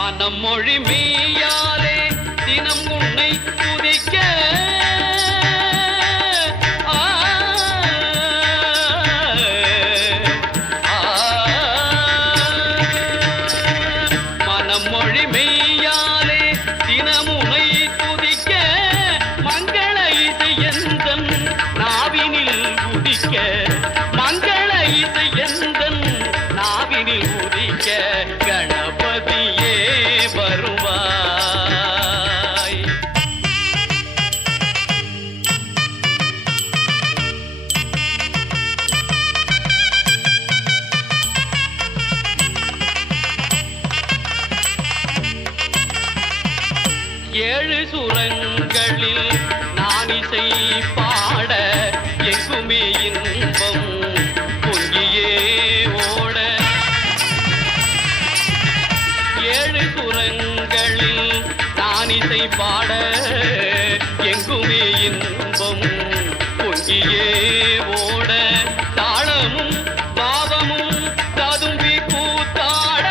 மனம் மொழி மெய்யாலே தினம் உன்னை துதிக்க மனம் மொழி மெய்யாலே தினம் உன்னை துதிக்க மங்கள இசை எந்தன் நாவினில் உதிக்க மங்கள இசை எந்தன் நாவினில் உதிக்க கணபதியே வருவாய். ஏழு சுரங்களில் நான் இசை பாட எங்குமே இன்பம் பொங்கியே ஓட ஏழு சுரங்களில் நான் இசை பாட எங்குமே இன்பம் பொங்கியே ஓட தாளமும் பாவமும் ததும்பி கூத்தாட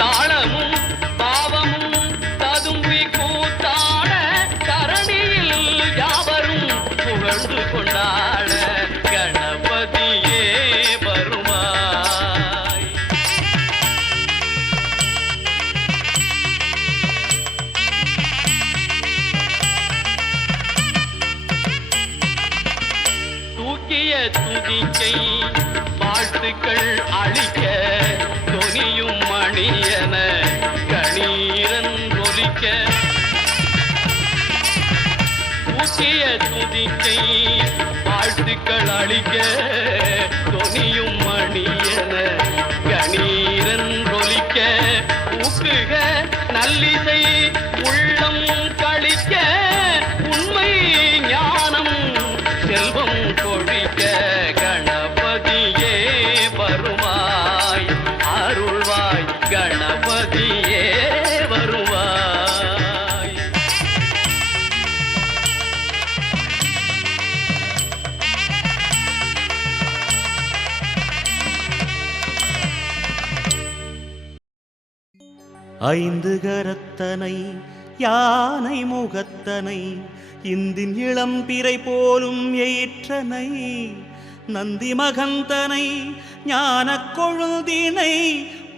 தாளமும் பாவமும் ததும்பி கூத்தாட தரணியில் யாவரும் புகழ்ந்து கொண்டாட கணபதியே வருவாய். தூக்கிய துதிக்கை வாழ்த்துக்கள் அளிக்க தொனியும் மணியன கணீரன் ஒலிக்க தூக்கிய துதிக்கை வாழ்த்துக்கள் அளிக்க தொனியும் மணியன கணீரன் ஒலிக்க ஊக்குக நல்லிசை உள்ளம் கழிக்க உண்மை ஞானம் செல்வம் கொழிக்க கணபதியே வருவாய் அருள்வாய் கணபதியே வருவாய். ஐந்து கரத்தனை யானை முகத்தனை இந்தின் இளம்பிறை போலும் எயிற்றனை நந்தி மகந்தனை ஞானக் கொழுந்தினை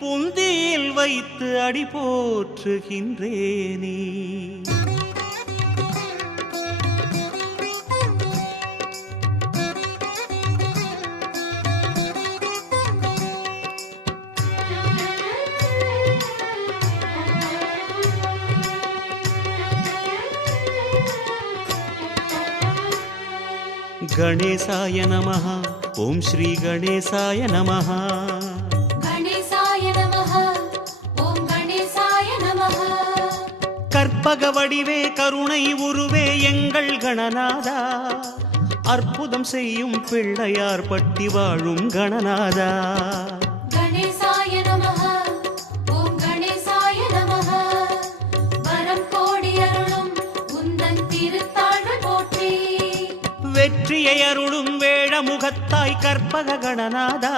புந்தியில் வைத்து அடி போற்றுகின்றேனே. गणेशाय नमः ओम श्री गणेशाय नमः गणेशाय नमः ओम गणेशाय नमः கற்பக வடிவே கருணை உருவே எங்கள் கணநாதா அற்புதம் செய்யும் பிள்ளையார் பட்டி வாழும் கணநாதா गणेशाय नमः ओम गणेशाय नमः வரம் கோடி அருளும் உந்தன் திருத்தாள்கள் போற்றி வெற்றியை அருளும் வேழமுகத்தாய் கற்பக கணநாதா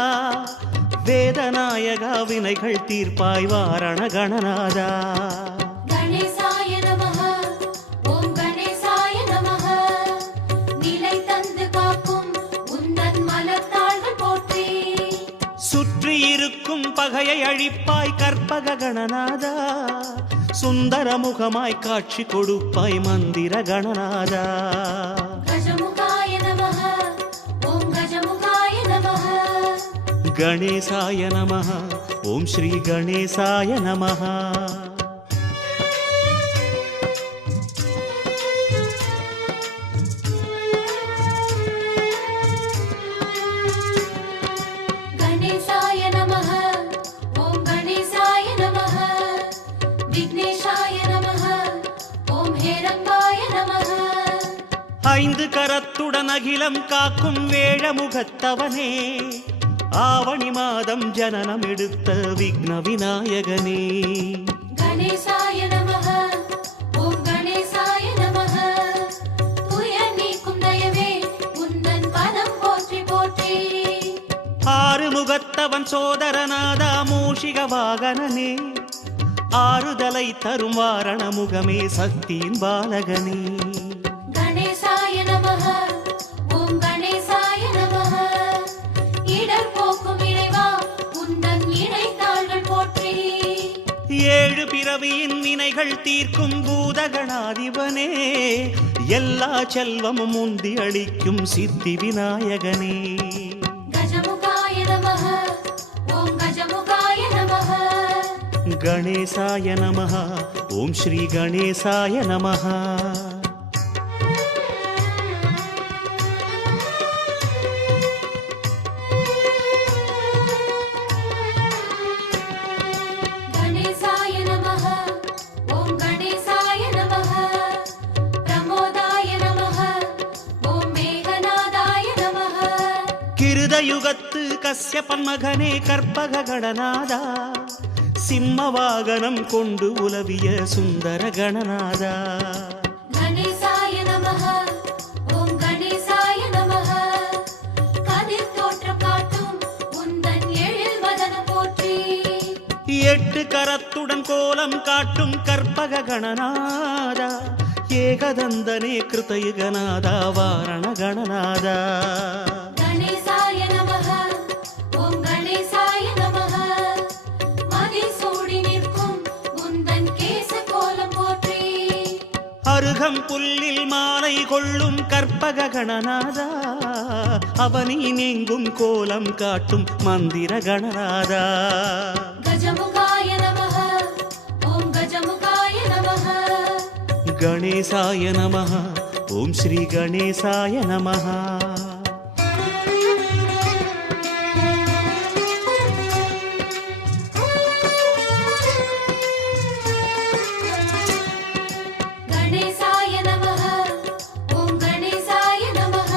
வேதநாயகா வினைகள் தீர்ப்பாய் வாரண கணநாதா गणेशाय नमः ओम गणेशाय नमः நிலை தந்து காக்கும் உந்தன் மலர்த்தாள்கள் போற்றி சுற்றி இருக்கும் பகையை அழிப்பாய் கற்பக கணநாதா சுந்தர முகமாய் காட்சி கொடுப்பாய் மந்திர கணநாதா गजमुखाय नमः ओम गजमुखाय नमः गणेशाय नमः ओम श्री गणेशाय नमः गणेशाय नमः ओम गणेशाय नमः विघ्नेशाय नमः ओम हेरंबाय नमः ஐந்து கரத்துடன் அகிலம் காக்கும் வேழமுகத்தவனே ஆவணி மாதம் ஜனனம் எடுத்த விக்ன விநாயகனே गणेशाय नमः ओम गणेशाय नमः துய நீக்கும் தயவே உந்தன் பதம் போற்றி போற்றி ஆறு ஆறுமுகத்தவன் சோதரநாதா மூஷிக வாகனனே, ஆறுதலை தரும் வாரண முகமே சக்தியின் பாலகனே. கணேசாய நமஹ ஓம் கணேசாய நமஹ. இடர் போக்கும் இறைவா உந்தன் இணைத்தாள்கள் போற்றி. ஏழு பிறவியின் வினைகள் தீர்க்கும் பூதகணாதிபனே, எல்லா செல்வமும் முந்தி அளிக்கும் சித்தி விநாயகனே. கஜமுகாய நமஹ ஓம் கஜமுகாய நமஹ. கணேசாய நமஹ ஓம் ஸ்ரீ கணேசாய நமஹ. கணேசாய நமஹ ஓம் கணேசாய நமஹ. பிரமோதாய நமஹ ஓம் மேகநாதாய நமஹ. கிருதயுகத்து கஸ்யபன் மகனே கற்பக கடநாதா, சிம்ம வாகனம் கொண்டு உலவிய சுந்தர கணநாதா. கணேசாய நமஹ ஓம் கணேசாய நமஹ. கதிர் தோற்றம் காட்டும் உந்தன் எழில் வதனம் போற்றி. எட்டு கரத்துடன் கோலம் காட்டும் கற்பக கணநாதா, ஏகதந்தனே கிருதயுகநாதா வாரண கணநாதா. கணேசாய நமஹ ஓம் கணேசாய நமஹ. மதிசூடி நிற்கும் உந்தன் கேச கோலம் போற்றி. அருகம் புல்லில் மாலை கொள்ளும் கற்பக கணநாதா, அவனின் எங்கும் கோலம் காட்டும் மந்திர கணநாதா. கஜமுகாய நமஹ ஓம் கஜமுகாய நமஹ. கணேசாய நமஹ ஓம் ஸ்ரீ கணேசாய நமஹ. கணேசாய நமஹ ஓம் கணேசாய நமஹ.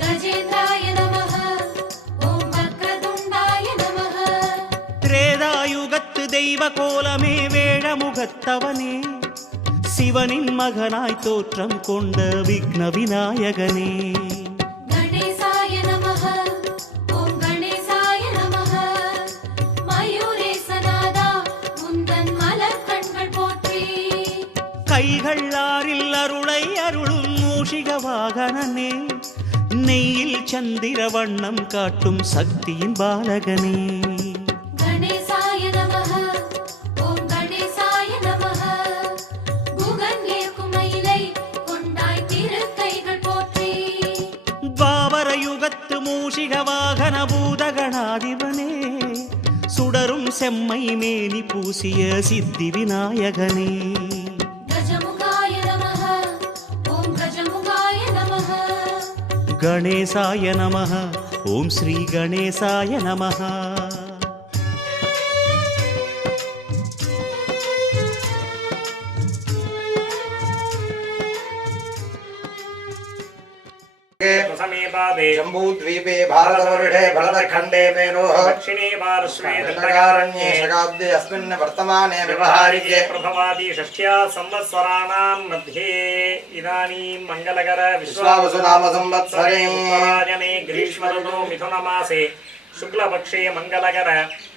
கஜேந்திராய நமஹ ஓம் வக்ரதுண்டாய நமஹ. திரேதாயுகத்து தெய்வ கோலமே வேழமுகத்தவனே, சிவனின் மகனாய் தோற்றம் கொண்ட விக்ன விநாயகனே. கணேசாய நமஹ ஓம் கணேசாய நமஹ. மயூரேசநாதா உந்தன் மலர் கண்கள் போற்றி. கைகள் ஆறில் அருளை அருளும் மூஷிக வாகனனே, நெய்யில் சந்திர வண்ணம் காட்டும் சக்தியின் பாலகனே. கணேசாய நமஹ ஓம் கணேசாய நமஹ. குகன் ஏற்கும் மயிலை கொண்டாய் திருக்கைகள் போற்றி. துவாபர யுகத்து மூஷிக வாகன பூதகணாதிபனே, சுடரும் செம்மை மேனி பூசிய சித்தி விநாயகனே. கஜமுகாய நமஹ ஓம் கஜமுகாய நமஹ. கணேசாய நமஹ ஓம் ஸ்ரீ கணேசாய நமஹ. समीपादे जम्बूद्वीपे भारतवर्षे भरतखण्डे मेरोः दक्षिणे पार्श्वे दण्डकारण्ये शकाब्दे अस्मिन् वर्तमाने व्यवहारिके प्रभवादि षष्ट्या संवत्सराणां मध्ये इदानीं मङ्गलकर विश्वावसुनाम संवत्सरे उत्तरायणे ग्रीष्म ऋतु मिथुनमासे शुक्लपक्षे मङ्गलकर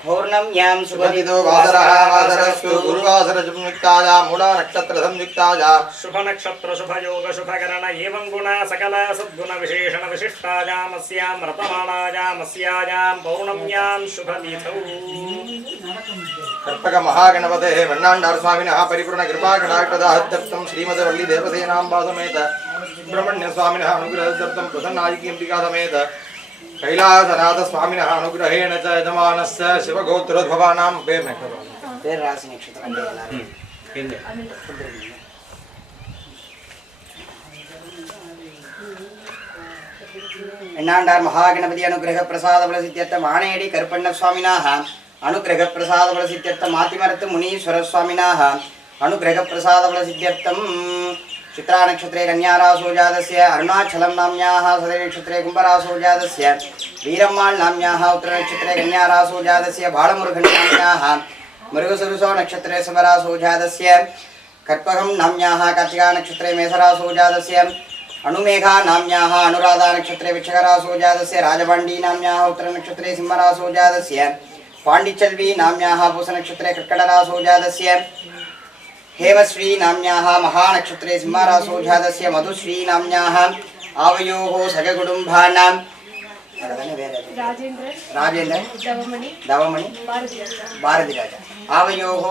पूर्णं यां सुपतितो वासरः वासरस्तु गुरुवासर संयुक्ताया मूला नक्षत्र संयुक्ताया शुभ नक्षत्र शुभ योग शुभ करण एवं गुण सकल सद्गुण विशेषण विशिष्टायामस्यां रतमानायामस्यायां पौर्णम्यां शुभ तिथौ कर्पक महागणपतेः वन्नाण्डार स्वामिनः परिपूर्ण कृपा कटाक्षदाहत्यर्थं श्रीमद्वल्ली देवसेनाम्बा समेत सुब्रह्मण्य स्वामिनः अनुग्रहार्थं प्रसन्नायिकी अंबिका समेत कैलासनाथ स्वामिनः अनुग्रहेण च यजमानस्य शिवगोत्रोद्भवानां पेर राशि नक्षत्र एन्नाण्डार महागणपति अनुग्रह प्रसाद बलसिद्ध्यर्थ माणेडी कर्पण्ण स्वामिनाः अनुग्रह प्रसाद बलसिद्ध्यर्थ मातिमरत मुनीश्वर स्वामिनाः अनुग्रह प्रसाद बलसिद्ध्यर्थं चित्रा नक्षत्रे कन्यारासो जातस्य अरुणाचलं नाम्याः सदे नक्षत्रे कुम्भरासो जातस्य वीरम्माळ नाम्याः उत्तर नक्षत्रे कन्यारासो जातस्य बाळमुरुगन् नाम्याः मृगसरुसो नक्षत्रे समरासो जातस्य कर्पकं नाम्याः कार्तिका नक्षत्रे मेषरासो जातस्य अनुमेघा नाम्याः अनुराधा नक्षत्रे वृक्षरासो जातस्य राजपाण्डी नाम्याः उत्तरनक्षत्रे सिंहरासो जातस्य पाण्डिचल्वी नाम्याः पूषनक्षत्रे कर्कटरासो जातस्य हेमश्री नाम्याः महानक्षत्रे सिंहरासो जातस्य मधुश्री नाम्याः आवयोः सगकुटुम्बानां राजेन्द्र दवमणि भारतीराज आवयोः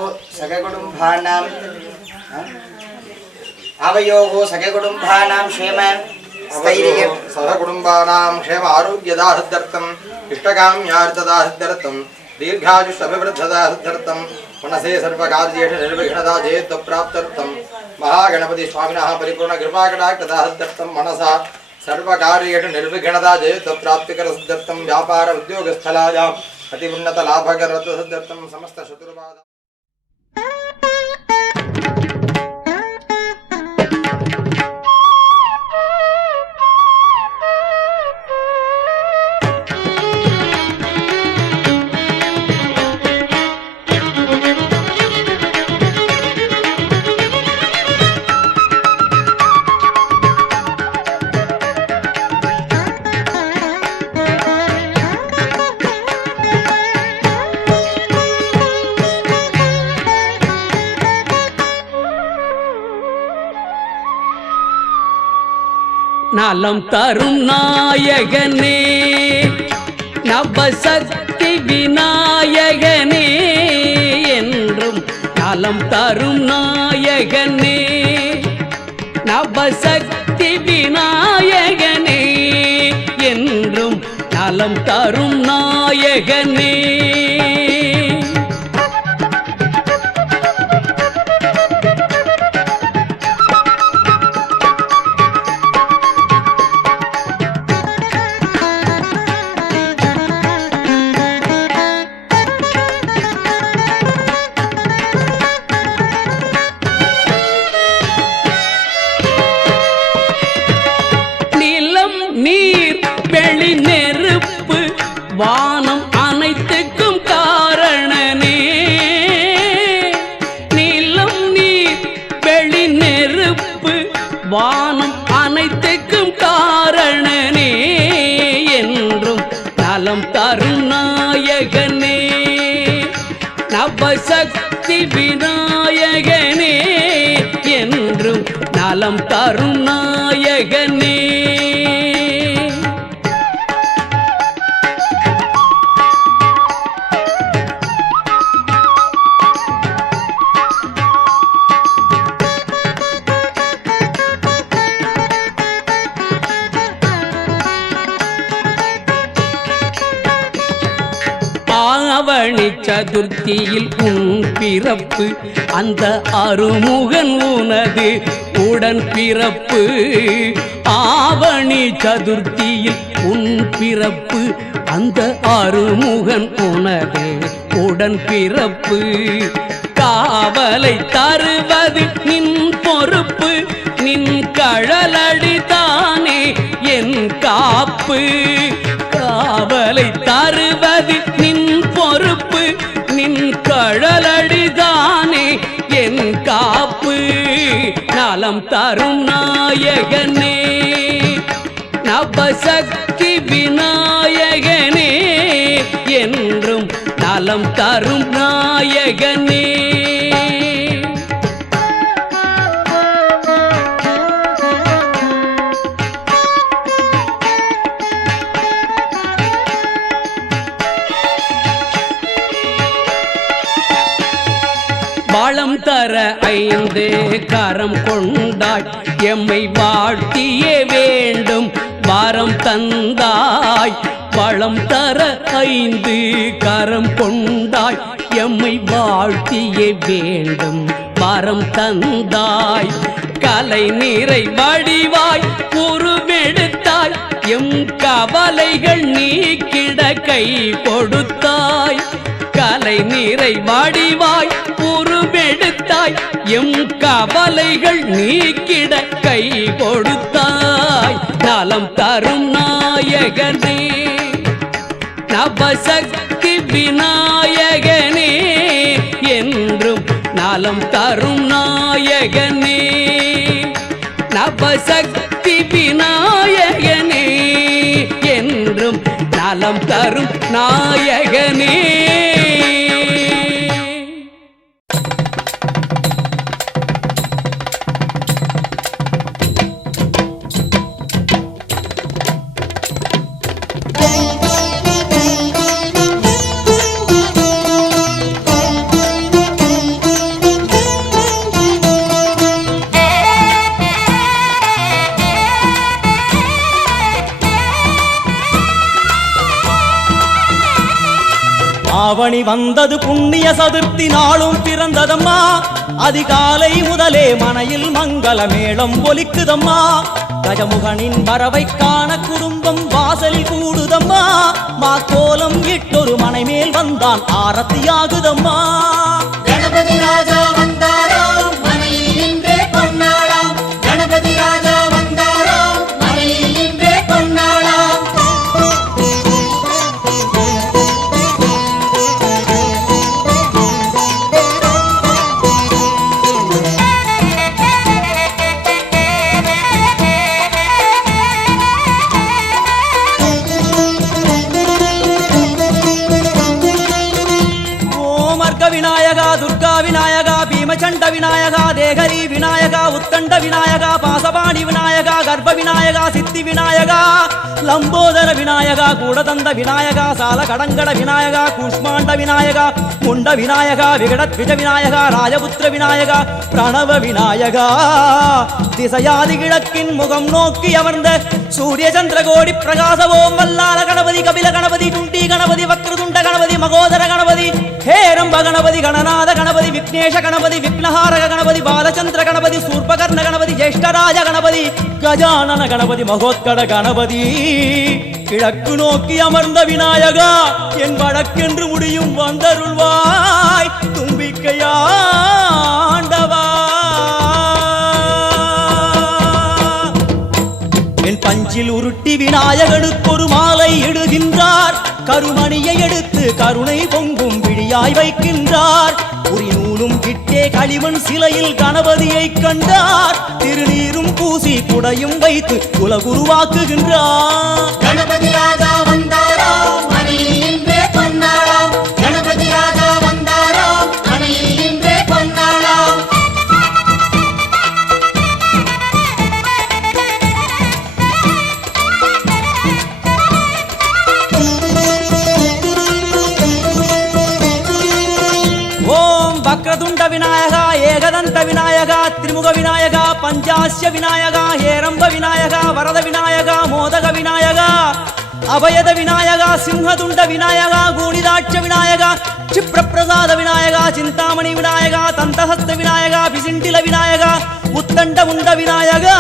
सगकुटुम्बानां क्षेम स्थैर्यं सहकुटुम्बानां क्षेम आरोग्यदाहृत्यर्थम् इष्टकाम्यार्थदाहृत्यर्थं दीर्घायुष्यभिवृद्धदाहृत्यर्थं मनसे सर्वकार्येषु निर्विघ्नता जयत्वप्राप्त्यर्थं महागणपति स्वामिनः परिपूर्णकृपाकटाक्षदाहृत्यर्थं मनसा सर्वकार्येषु निर्विघ्नता जयत्वप्राप्तिकरसिद्ध्यर्थं व्यापार उद्योगस्थलायाम् अत्युन्नतलाभकरसिद्ध्यर्थं समस्तशत्रुबाधा நலம் தரும் நாயகனே நவசக்தி விநாயகனே என்றும் நலம் தரும் நாயகனே நவசக்தி விநாயகனே என்றும் நலம் தரும் நாயகனே வானம் அனைத்துக்கும் காரணனே நிலம் நீர் வெளி நெருப்பு வானம் அனைத்துக்கும் காரணனே என்றும் நலம் தரும் நாயகனே நவசக்தி விநாயகனே என்றும் நலம் தரும் நாயகனே ஆவணி சதுர்த்தியில் உன் பிறப்பு அந்த அருமுகன் உனது உடன் பிறப்பு ஆவணி சதுர்த்தியில் உன் பிறப்பு அந்த அருமுகன் உனது உடன் பிறப்பு காவலை தருவது நின் பொறுப்பு நின் கழலடி தானே என் காப்பு காவலை தருவது நின் பொறுப்பு நின் கழலடிதானே என் காப்பு நலம் தரும் நாயகனே நவசக்தி விநாயகனே என்றும் நலம் தரும் நாயகனே வளம் தர 5 கரம் கொண்டாய் எம்மை வாழ்த்தியே வேண்டும் வரம் தந்தாய் வளம் தர 5 கரம் கொண்டாய் எம்மை வாழ்த்தியே வேண்டும் வரம் தந்தாய் கலை நிறை வடிவாய் உருவெடுத்தாய் எம் கவலைகள் நீக்கிட கை கொடுத்தாய் கலை நிறை வடிவாய் உருவெடுத்தாய் எம் கவலைகள் நீக்கிட கை கொடுத்தாய் நலம் தரும் நாயகனே நவசக்தி விநாயகனே என்றும் நலம் தரும் நாயகனே நவசக்தி விநாயகனே என்றும் நலம் தரும் நாயகனே. ஆவணி வந்தது புண்ணிய சதுர்த்தி நாளும் பிறந்ததம்மா. அதிகாலை முதலே மனையில் மங்கள மேளம் ஒலிக்குதம்மா. கஜமுகனின் வரவை காண குடும்பம் வாசலில் கூடுதம்மா. மாக்கோலம் இட்டொரு மனை மேல் வந்தான் ஆரத்தியாகுதம்மா. கணபதி ராஜா வந்தாராம் மனையில் நின்றே பொன்னாளாம். கணபதி ராஜா வந்தாராம் மனையில் நின்றே பொன்னாளாம். விநாயகா துர்கா விநாயகா பீமச்சண்ட விநாயகா தேகரி விநாயகா உத்தண்ட விநாயகா பாசபாணி விநாயகா கர்ப்ப விநாயகா சித்தி விநாயகா லம்போதர விநாயகா கூடதந்த விநாயகா சால கடங்கட விநாயகா கூஷ்மாண்ட விநாயகா முண்ட விநாயகா விகடத்விஜ விநாயகா ராஜபுத்திர விநாயகா பிரணவ விநாயகா திசையாதி கிழக்கின் முகம் நோக்கி அமர்ந்த சூரிய சந்திரகோடி பிரகாச ஓம் வல்லால கணபதி கபில கணபதி குண்டி கணபதி வக்ரதுண்ட கணபதி மகோதர கணபதி ஹேரம்ப கணபதி கணநாத கணபதி விக்னேஷ கணபதி விக்னஹாரக கணபதி பாலச்சந்திர கணபதி சூர்பகர்ண கணபதி ஜேஷ்டராஜ கணபதி கஜானன கணபதி மகோத்கட கணபதி கிழக்கு நோக்கி அமர்ந்த விநாயகா என் வழக்கென்று முடியும் வந்தருள்வாய் தும்பிக்கையாண்டவா. என் பஞ்சில் உருட்டி விநாயகனுக்கு ஒரு மாலை இடுகின்றார். கருமணியை எடுத்து கருணை பொங்கும் விழியாய் வைக்கின்றார். புரிநூலும் கிட்டே களிமண் சிலையில் கணபதியை கண்டார். திருநீரும் பூசி குடையும் வைத்து குலகுருவாக்குகின்றார். கணபதி ராஜா வந்தாராம் மனையில் நின்றே பொன்னாளாம். கணபதி ராஜா வந்தாராம் மனையில் நின்றே பொன்னாளாம். வக்ரதுண்ட விநாயகா ஏகதந்த விநாயகா திரிமுக விநாயகா பஞ்சாஸ்ய விநாயகா ஹேரம்ப விநாயகா வரத விநாயகா மோதக விநாயகா அபயத விநாயகா சிம்ஹதுண்ட விநாயகா கூணிதாட்ச விநாயகா க்ஷிப்ரப்பிரசாத விநாயகா சிந்தாமணி விநாயகா தந்தஹஸ்த விநாயகா பிசிண்டில விநாயகா உத்தண்ட உண்ட விநாயகா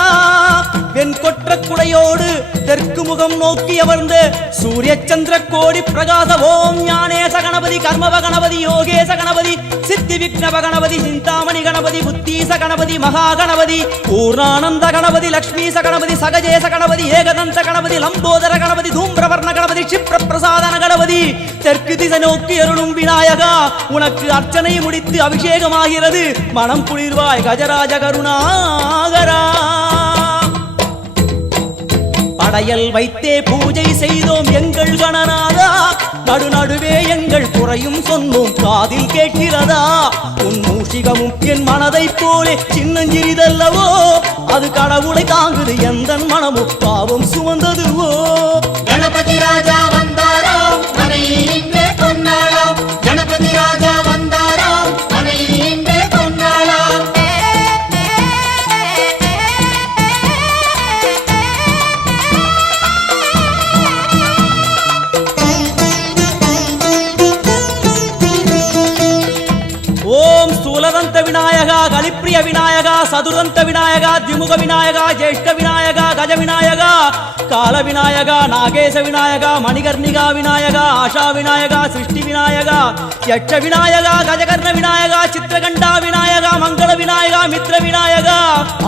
வெண்கொற்ற குடையோடு தெற்கு முகம் நோக்கி அமர்ந்து சூரிய சந்திர கோடி பிரகாச ஓம் ஞானேச கணபதி கர்மவ கணபதி யோகேச கணபதி சித்தி விக்னவ கணபதி சிந்தாமணி கணபதி புத்தீச கணபதி மகா கணபதி பூர்ணானந்த கணபதி லக்ஷ்மீச கணபதி சகஜேச கணபதி ஏகதந்த கணபதி லம்போதர கணபதி தூம்பிரவர்ண கணபதி க்ஷிப்ரப்பிரசாதன கணபதி தெற்கு திசை நோக்கி அருளும் விநாயகா உனக்கு அர்ச்சனை முடித்து அபிஷேகமாகிறது. மனம் குளிர்வாய் கஜராஜ கருணாகரா. படையல் வைத்தே பூஜை செய்தோம் எங்கள் கணநாதா. நடுநடுவே எங்கள் குறையும் சொன்னோம் காதில் கேட்கிறதா. உன் மூஷிகமும் என் மனதை போலே சின்னஞ்சிறிதல்லவோ. அது கடவுளை தாங்குது எந்த மனமும் பாவம் சுமந்ததுவோ. கணபதி ராஜா வந்தாராம் மனையில் நின்றே பொன்னாளாம். கணபதி ராஜா வந்தாராம் மனையில் நின்றே பொன்னாளாம். ஓம் ஸ்தூலதந்த விநாயகா கலிப்பிரிய விநாயகா சதுரந்த விநாயகா திமுக விநாயகா ஜேஷ்ட விநாயகா கஜ விநாயகா கால விநாயகா நாகேச விநாயகா மணிகர்ணிகா விநாயகா ஆஷா விநாயகா சிருஷ்டி விநாயகா யட்ச விநாயகா கஜகர்ண விநாயகா சித்திரகண்டா விநாயகா மங்கள விநாயகா மித்ர விநாயகா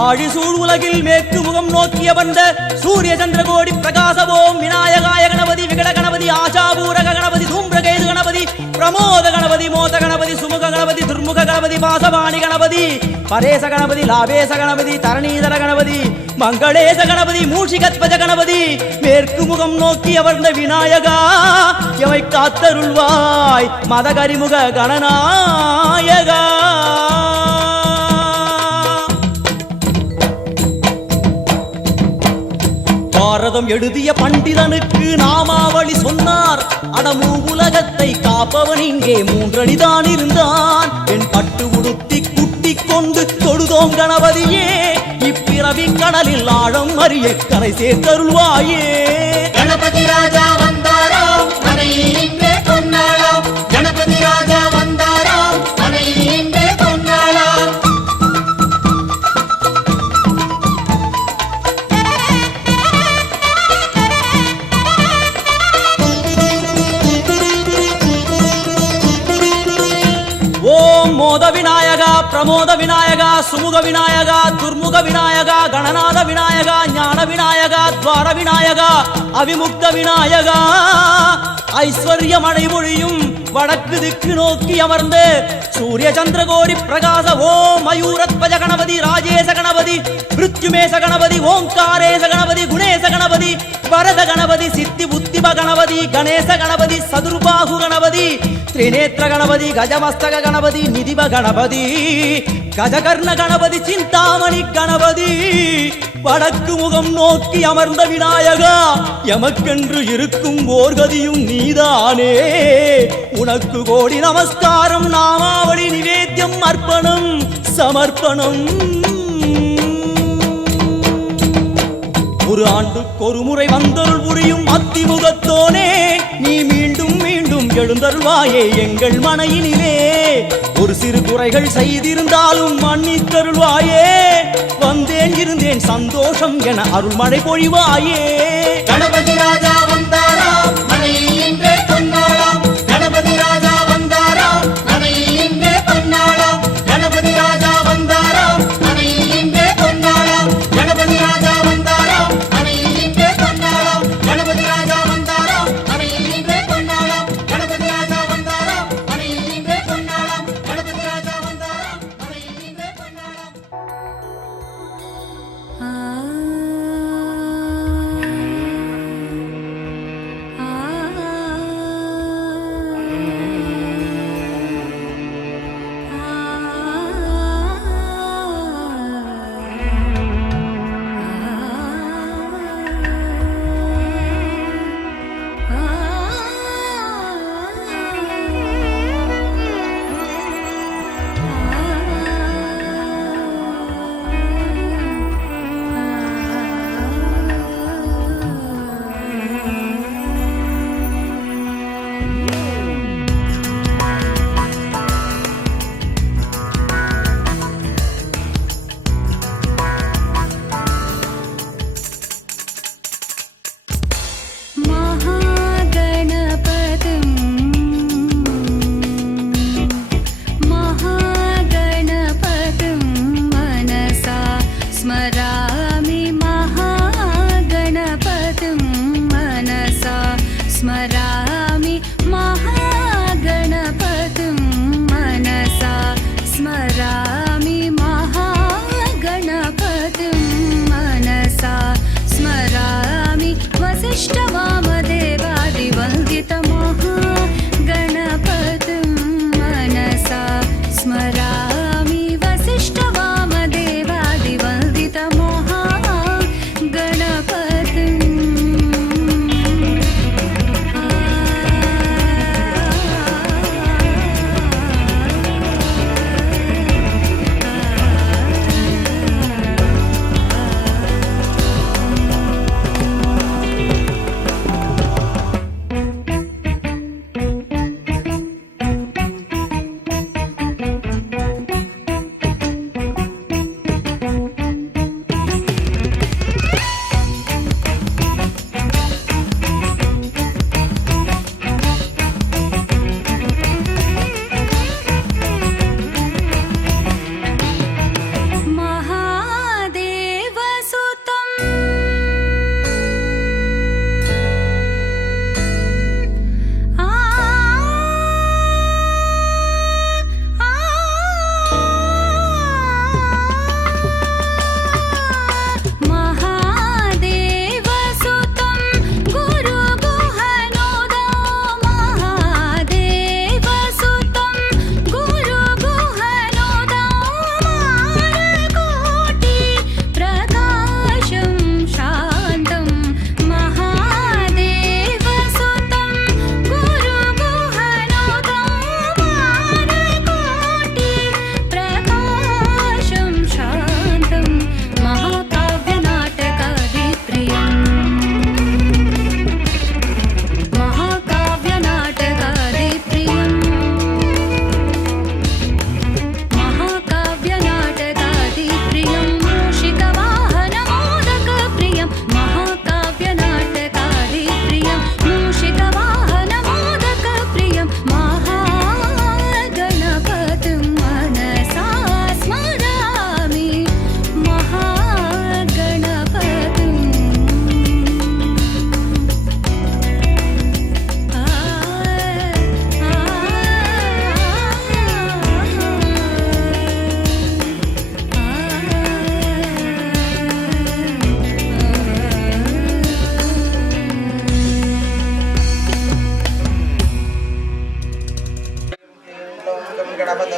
ஆழிசூழ் உலகில் மேற்கு முகம் நோக்கிய வந்த சூரிய சந்திரகோடி பிரகாச ஓம் விநாயகாய கணபதி விகட கணபதி ஆசாபூரக கணபதி தூம்பிரகேது கணபதி பிரமோத கணபதி மோத கணபதி சுமுக கணபதி துர்முக கணபதி பாசவாணி கணபதி பரேச கணபதி லாபேச கணபதி தரணீதர கணபதி மங்களேச கணபதி மூஷிகத்வஜ கணபதி மேற்கு முகம் நோக்கி அமர்ந்த விநாயகா எவை காத்தருள்வாய் மதகரிமுக கணநாயகா. பாரதம் எழுதிய பண்டிதனுக்கு நாமாவளி சொன்னார். அடமூ உலகத்தை காப்பவன் இங்கே மூன்றடிதான் இருந்தான். என் பட்டு உடுத்தி குட்டி கொண்டு தொழுதோம் கணபதியே, இப்பிறவி கடலில் ஆழம் அறிய கரை சேர்த்தருள்வாயே. கணபதி ராஜா வந்தாராம் மனையில் இன்றே பொன்னாளாம். கணபதி ராஜா வந்தாராம் மனையில் இன்றே பொன்னாளாம். ஓம் மோத விநாயகா பிரமோத விநாயகா சுமுக விநாயகா துர்முக விநாயகா கணநாத விநாயகா ஞான விநாயகா துவார விநாயகா அவிமுக்த விநாயகா. ஐஸ்வர்ய மழை பொழியும் வடக்கு திக்கு நோக்கி அமர்ந்து சூரிய சந்திரகோடி பிரகாச ஓம் மயூரத்வஜ கணபதி ராஜேச கணபதி மிருத்யுமேச கணபதி ஓம்காரேச கணபதி குணேச கணபதி வரத கணபதி சித்தி புத்திப கணபதி கணேச கணபதி சதுர்பாகு கணபதி திரிநேத்திர கணபதி கஜமஸ்தக கணபதி நிதிப கணபதி கஜகர்ண கணபதி சிந்தாமணி கணபதி. வடக்கு முகம் நோக்கி அமர்ந்த விநாயகா எமக்கென்று இருக்கும் ஓர்கதியும் நீதானே. உனக்கு கோடி நமஸ்காரம் நாமாவளி நிவேத்தியம் அர்ப்பணம் சமர்ப்பணம். ஒரு ஆண்டுக்கு ஒரு முறை வந்தருள் புரியும் அத்திமுகத்தோனே, நீ மீண்டும் மீண்டும் எழுந்தருள்வாயே எங்கள் மனையினிலே. ஒரு சிறு குறைகள் செய்திருந்தாலும் மன்னித்தருள்வாயே. வந்தேன் இருந்தேன் சந்தோஷம் என அருள்மழை பொழிவாயே. கணபதி ராஜா வந்தாராம் மனையில் இன்றே பொன்னாளாம். கணபதி ராஜா வந்தாராம் மனையில் இன்றே பொன்னாளாம். கணபதி ராஜா வந்தாராம் மனையில் இன்றே பொன்னாளாம். கணபதி ராஜா வந்தாராம் மனையில் இன்றே பொன்னாளாம். கணபதி ராஜா வந்தாராம் மனையில் இன்றே பொன்னாளாம். கணபதி ராஜா வந்தாராம் மனையில் இன்றே பொன்னாளாம். கணபதி ராஜா வந்தாராம் மனையில் இன்றே பொன்னாளாம்.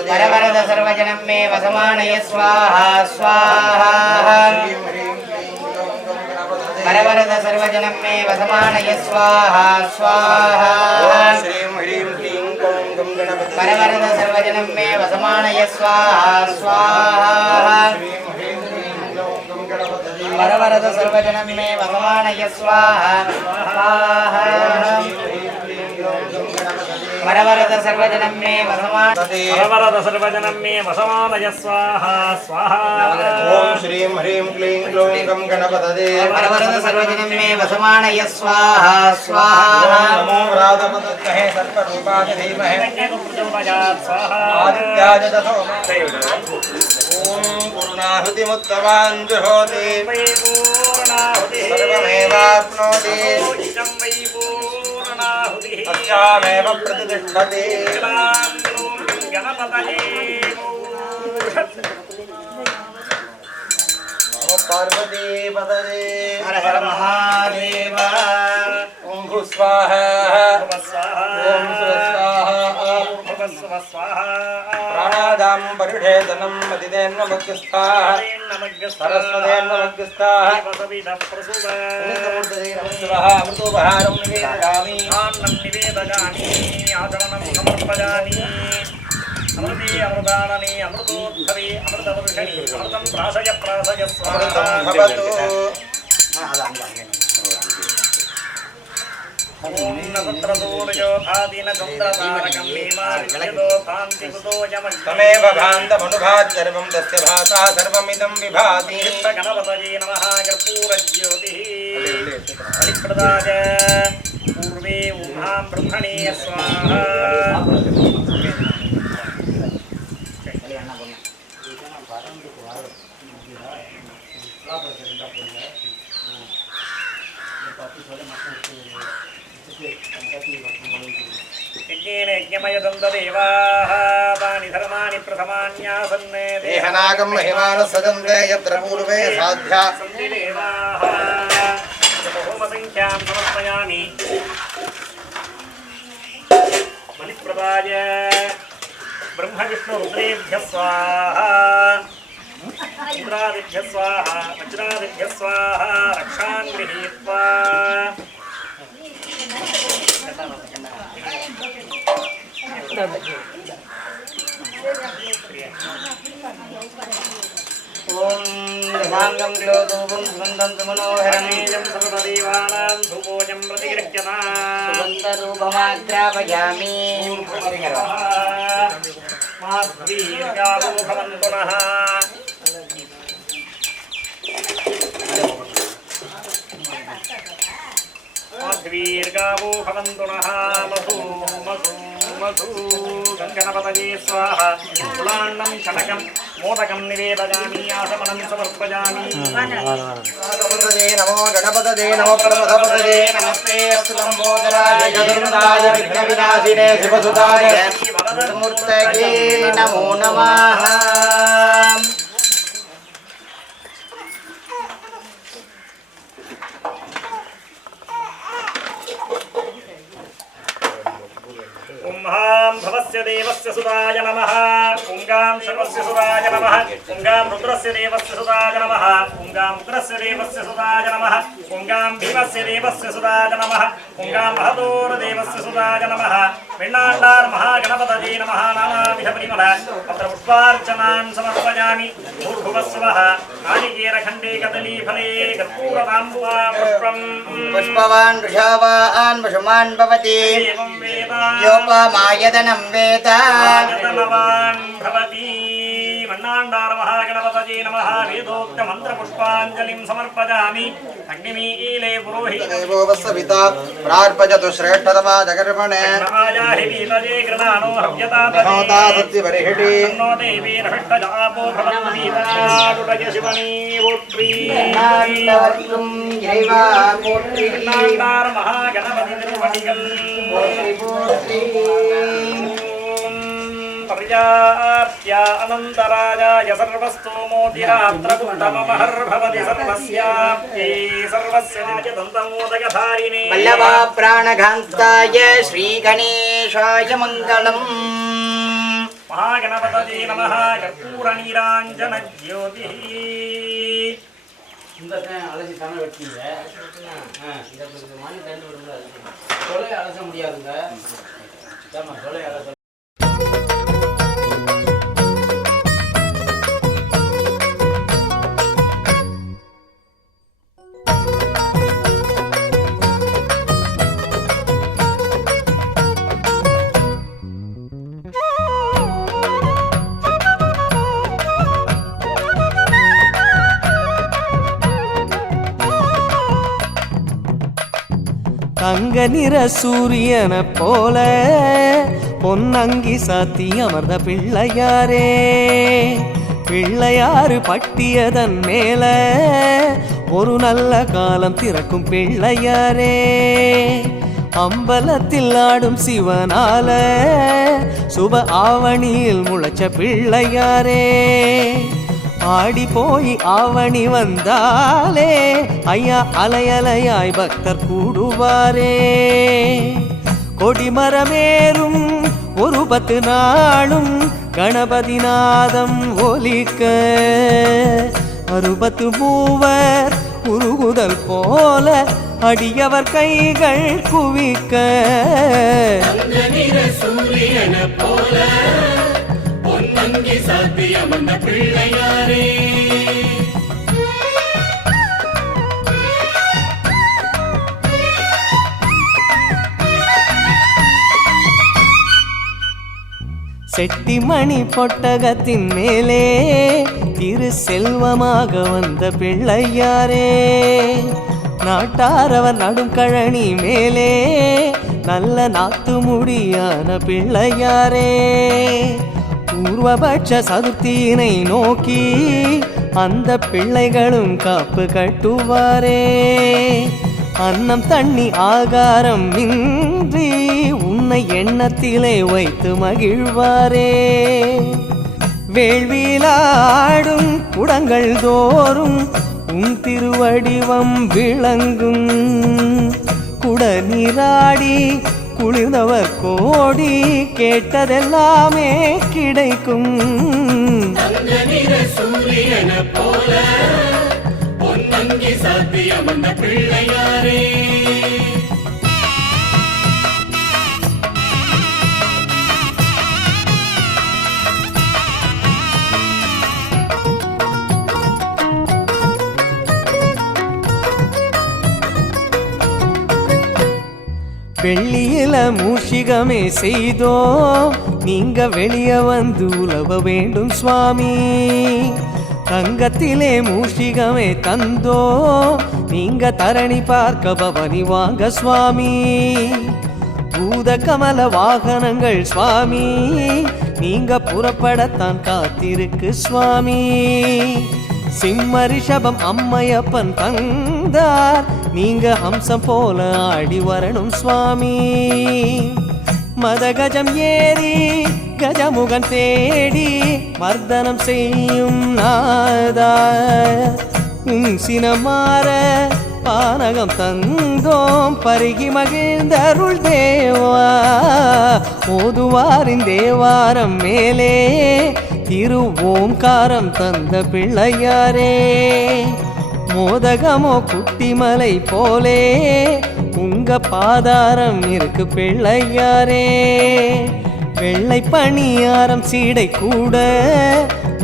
परवरद सर्वजनं मे वसमानय स्वाहा स्वाहा परवरद सर्वजनं मे वसमानय स्वाहा स्वाहा परवरद सर्वजनं मे वसमानय स्वाहा स्वाहा परवरद सर्वजनं मे वसमानय स्वाहा स्वाहा परवरद सर्वजनं मे परवरद सर्वजनं मे वसमानय स्वाहा स्वाहा ओम श्रीं ह्रीं क्लीं ग्लौं गं गणपतये परवरद सर्वजनं मे वसमानय स्वाहा स्वाहा नमो व्रातपतये सर्वरूपाय धीमहि स्वाहा आदित्याय च सोमाय ओम पूर्णाहुतिमुत्तमान् जुहोति सर्वमेवाप्नोति अस्यामेव प्रतिष्ठति नमो पार्वती पतये हर हर महादेव ओम भू स्वाहा ओम स्वाहा प्राणादां परिषेदनं मतिदेन्नमग्गस्ताः सरस्वतेन्नमग्गस्ताः अमृतोपहारं निवेदयामि आचमनं समर्पयामि अमृते अमृतानने अमृतोद्धवे अमृतवर्षणि अमृतं प्राशय प्राशय स्वाहा भवतु ओम नवत्रसूर्यो भादिन चन्द्रतारकं नीमादित्यदो भान्तिकुतो यमः तमेव भान्तमनुभाति सर्वं तस्य भासा सर्वमिदं विभाति गणपतये नमः कर्पूरज्योतिः बलिप्रदाय पूर्वे ऊहां ब्रह्मणे स्वाहा यज्ञेन यज्ञमयदन्तदेवाः तानि धर्माणि प्रथमान्यासन्ने देहनागं महिमानः सजन्ते यत्र पूर्वे साध्या सन्ति देवाः होमसङ्ख्यां समर्पयामि बलिप्रदाय ब्रह्मविष्णुरुद्रेभ्यः स्वाहा इन्द्रादिभ्यः स्वाहा वज्रादिभ्यः स्वाहा रक्षान् गृहीत्वा ओम दशांगं ग्लोधूपं सुगन्धं सुमनोहरं नीलं सर्वदेवानां धूपोजं प्रतिगृह्यता सुगन्धरूपमाग्रापयामि माध्वीर्गावो भवन्तु नः माध्वीर्गावो भवन्तु नः मधु मधु मधु गङ्गणपतये स्वाहा कुलाण्डं चणकं मोदकं निवेदयामि आसमनं समर्पयामि गणपतये नमो गणपतये नमो प्रमथपतये नमस्ते अस्तु लम्बोदराय जगन्नाथाय विघ्नविनाशिने शिवसुताय मूर्तये नमो नमः उम्हां भवस्य देवस्य सुताय नमः पुंगां शर्वस्य सुताय नमः पुंगां रुद्रस्य देवस्य सुताय नमः पुंगां उग्रस्य देवस्य सुताय नमः पुंगां भीमस्य देवस्य सुताय नमः पुंगां महदोर देवस्य सुताय नमः पिण्डाण्डार महागणपतये नमः नानाविधपरिमल अत्र पुष्पार्चनान् समर्पयामि भूर्भुवस्वः नारिकेरखण्डे कदलीफले कर्पूरताम्बूलपुष्पं पुष्पवान् वृषावान् वशुमान् भवति एवं वेद योपमायदनं वेद आगतनवान् भवति मन्नाण्डार महागणपतये नमः वेदोक्त मन्त्रपुष्पाञ्जलिं समर्पयामि अग्निमीले पुरोहित देवो वत्सविता प्रार्पजतु श्रेष्ठतमा जगर्मणे आयाहि वीतये गृणानो हव्यता नमोता सत्यपरिहिटी तन्नो देवी रभिष्टजापो भवन्तीताडुडय शिवनी वोट्री नाटवर्गं इறைவா போற்றி मन्नाण्डार महागणपति तिरुवडिगल् पर्याप्त्या अनन्तराजाय सर्वस्तोमोतिरात्रपुट्टमहर्भवति सर्वस्याप्त्यै सर्वस्य राजदन्तमोदकधारिणे वल्लभा प्राणघान्ताय श्रीगणेशाय मङ्गलम् महागणपतये नमः कर्पूरनीराञ्जनज्योतिः இந்த அலசி தானே வச்சீங்க இந்த மணி தண்டு விடுங்க தொலை அலச முடியாதுங்க தொலை அலச தங்க நிற சூரியனை போல பொன்னங்கி சாத்தி அமர்ந்த பிள்ளையாரே பிள்ளையாறு பட்டியதன் மேல ஒரு நல்ல காலம் திறக்கும் பிள்ளையாரே அம்பலத்தில் ஆடும் சிவனால சுப ஆவணியில் முளைச்ச பிள்ளையாரே ஆடி போய் ஆவணி வந்தாலே ஐயா அலையலையாய் பக்தர் கூடுவாரே கொடிமரமேறும் ஒரு 10 நாளும் கணபதி நாதம் ஒலிக்க 60 மூவர் உருகுதல் போல அடியவர் கைகள் குவிக்க சூரியன போல பொன்னங்கி சாத்தியம் அந்த பிள்ளையாரே செட்டிமணி பொட்டகத்தின் மேலே திரு செல்வமாக வந்த பிள்ளையாரே நாட்டாரவர் நடும் கழனி மேலே நல்ல நாத்து முடியான பிள்ளையாரே பூர்வபட்ச சதுர்த்தியினை நோக்கி அந்த பிள்ளைகளும் காப்பு கட்டுவாரே அன்னம் தண்ணி ஆகாரம் இன்றி உன்னை எண்ணத்திலே வைத்து மகிழ்வாரே வேள்வியிலாடும் குடங்கள் தோறும் உன் திருவடிவம் விளங்கும் குட நீராடி குளிர்ந்தவர் கோடி கேட்டதெல்லாமே கிடைக்கும் சூரியன போல பொன்னங்கி சாத்தியம் அந்த பிள்ளையாரே வெள்ளியில மூஷிகமே செய்தோ நீங்க வெளிய வந்து உலவ வேண்டும் சுவாமி தங்கத்திலே மூஷிகமே தந்தோ நீங்க தரணி பார்க்க பவனி வாங்க சுவாமி பூத கமல வாகனங்கள் சுவாமி நீங்க புறப்படத்தான் காத்திருக்கு சுவாமி சிம்ம ரிஷபம் அம்மையப்பன் தந்தார் நீங்க ஹம்சம் போல ஆடி வரணும் சுவாமி மதகஜம் ஏறி கஜமுகன் தேடி மர்தனம் செய்யும் நாதா சினமாற பானகம் தந்தோம் பருகி மகிழ்ந்தருள் தேவா ஓதுவாரின் தேவாரம் மேலே திரு ஓம்காரம் தந்த பிள்ளையாரே மோதகமோ குட்டிமலை போலே உங்க பாதாரம் இருக்கு பிள்ளையாரே வெள்ளை பணியாரம் சீடை கூட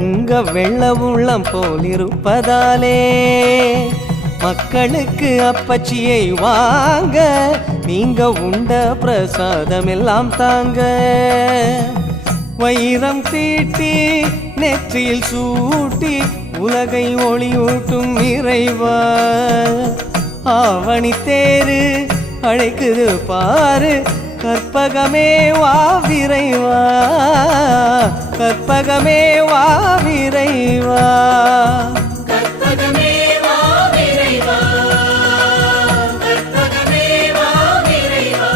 உங்க வெள்ள உள்ளம் போல் இருப்பதாலே மக்களுக்கு அப்பச்சியை வாங்க நீங்க உண்ட பிரசாதம் எல்லாம் தாங்க வைரம் தீட்டி நெற்றியில் சூட்டி உலகை ஒளியூட்டும் இறைவா ஆவணி தேரு அழைக்குது பாரு கற்பகமே வா விரைவா கற்பகமே வா விரைவா கற்பகமே வா விரைவா கற்பகமே வா விரைவா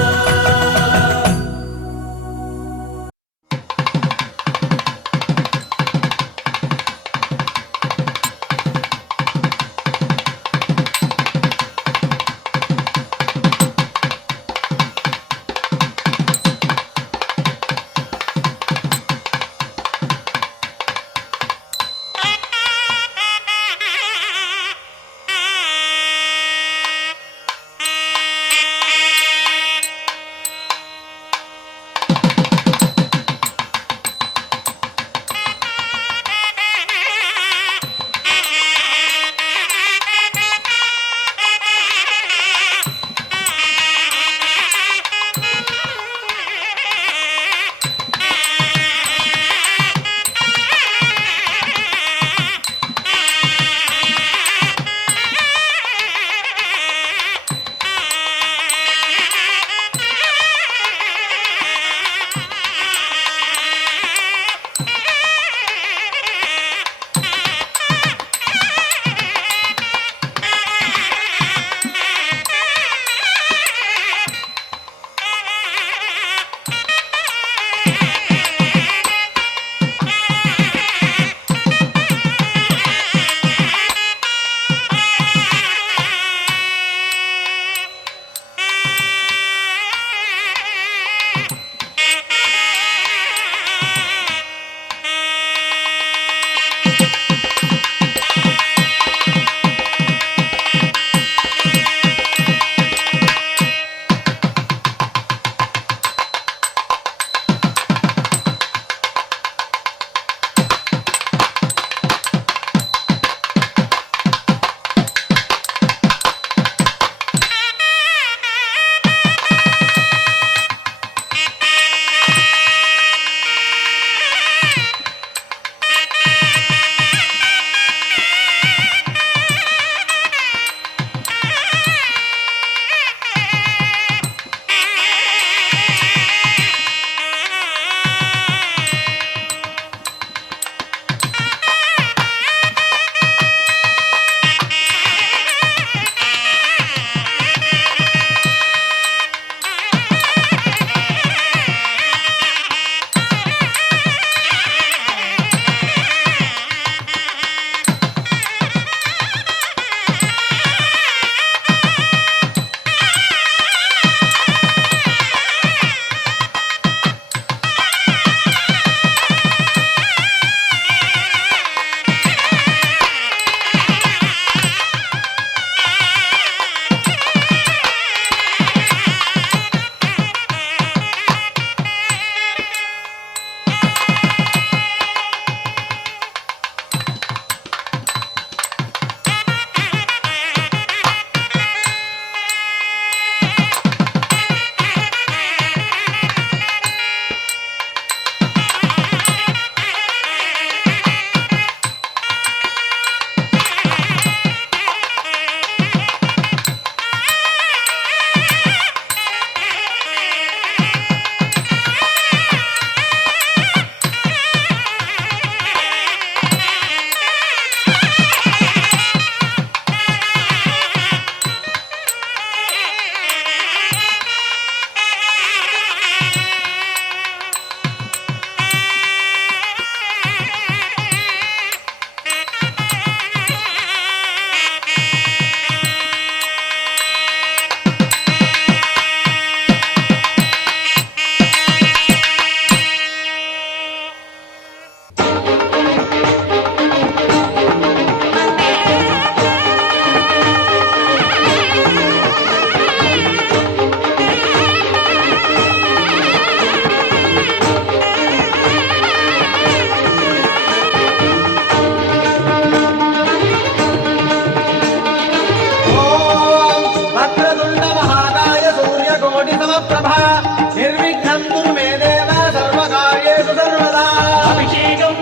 निर्विघ्नं कुरु मे देव सर्वकार्येषु सर्वदा அபிஷேகம்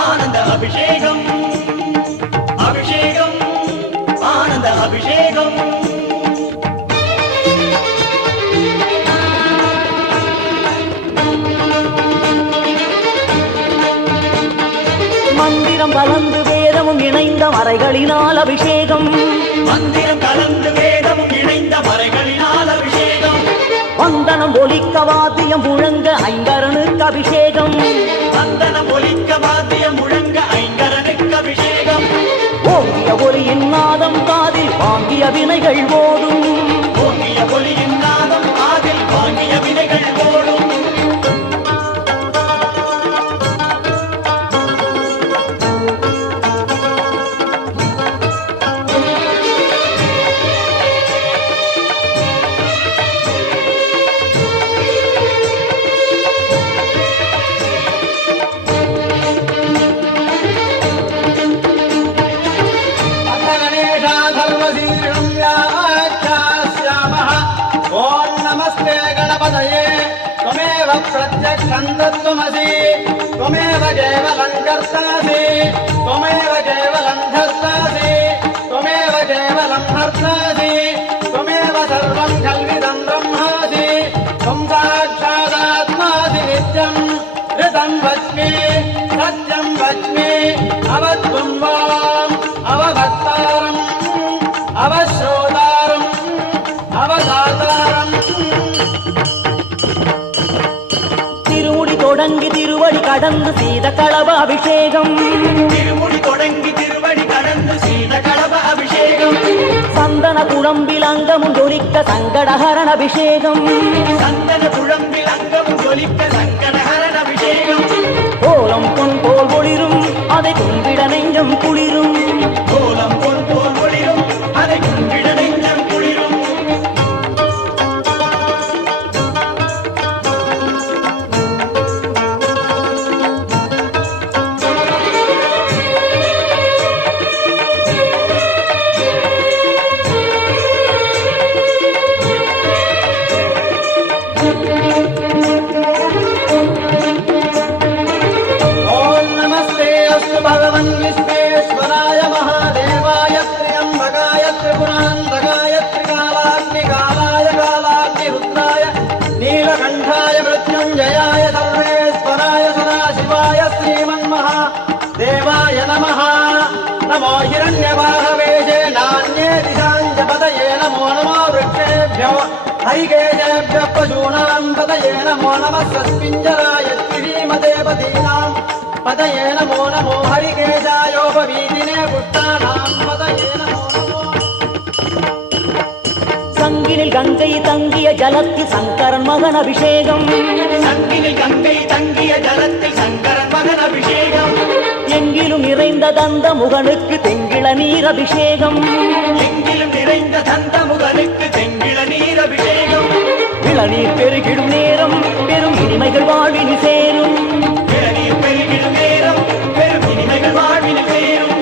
ஆனந்த அபிஷேகம் அபிஷேகம் ஆனந்த அபிஷேகம் மந்திரம் கலந்து வேதமும் இணைந்த மறைகளினால் அபிஷேகம் மந்திரம் கலந்து வேதமும் இணைந்த மறைகளினால் அபிஷேகம் வந்தனம் ஒலிக்க வாத்தியம் முழங்க ஐங்கரனுக்கு அபிஷேகம் வந்தனம் ஒலிக்க வாத்தியம் முழங்க ஐங்கரனுக்கு அபிஷேகம் ஓங்கிய ஒலியின் நாதம் காதில் வாங்கிய வினைகள் ஓடும் ஓங்கிய ஒலியின் நாதம் காதில் வாங்கிய வினைகள் ஓடும் प्रत्यक्षं तत्त्वमसि त्वमेव केवलं कर्तासि त्वमेव केवलं धर्तासि त्वमेव केवलं हर्तासि त्वमेव सर्वं खल्विदं ब्रह्मासि त्वं साक्षादात्मासि नित्यं ऋतं वच्मि सत्यं वच्मि अवत्वं वाम् अवभक्तारम् अवश्रोतारम् अवदातारम् தொடங்கி திருவடி கடந்து சீத களப அபிஷேகம் திருமுடி தொடங்கி திருவடி கடந்து சீத களப அபிஷேகம் சந்தன குழம்பில் அங்கமும் ஜொலிக்க சங்கடஹரண அபிஷேகம் சந்தன குழம்பில் அங்கமும் ஜொலிக்க சங்கடஹரண அபிஷேகம் கோலம் பொன் போல் ஒளிரும் அதை கும்பிட நெஞ்சம் குளிரும் கோலம் பொன் போல் ஒளிரும் அதை கும்பிட நெஞ்சம் குளிரும் नमो हिरण्यवाहवेशे नान्ये दिशाञ्च पतये नमो नमो वृक्षेभ्यो हरिकेशेभ्यः पशूनां पतये नमो नमः सस्पिञ्जराय श्रीमदेवतीनां पतये नमो नमो हरिकेशायोपवीतिने पुष्टानां पतये नमो नमो சங்கினில் கங்கை தங்கிய ஜலத்தில் சங்கரன் மகன் அபிஷேகம் சங்கினில் கங்கை தங்கிய ஜலத்தில் சங்கரன் மகன் அபிஷேகம் எங்கிலும் நிறைந்த தந்த முகனுக்கு தெங்கிள நீர் அபிஷேகம் எங்கிலும் நிறைந்த தந்த முகனுக்கு தெங்கிள நீர் அபிஷேகம் இளநீர் பெருகிடும் நேரம் பெரும் இனிமைகள் வாழ்வினி சேரும் இளநீர் பெருகிடும் நேரம் பெரும் இனிமைகள் வாழ்வினி சேரும்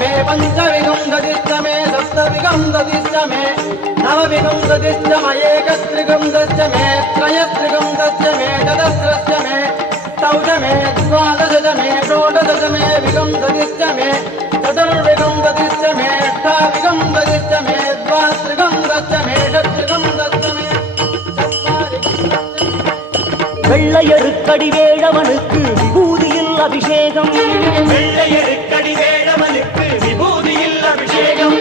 मे पंचविगं ददिश्च मे सप्तविगं ददिश्च मे नवविगं ददिश्च मयेकत्रिगं दश्च मे त्रयस्त्रिगं दश्च मे चतस्रश्च मे चौद मे द्वादश मे षोडश मे विगं ददिश्च मे चतुर्विगं ददिश्च मे अष्टाविगं ददिश्च मे द्वात्रिगं दश्च मे षट्त्रिगं दश्च मे வெள்ளையருக்கடி வேழவனுக்கு விபூதியில் அபிஷேகம் வெள்ளையருக்கடி வேழவனுக்கு விபூதியில் அபிஷேகம்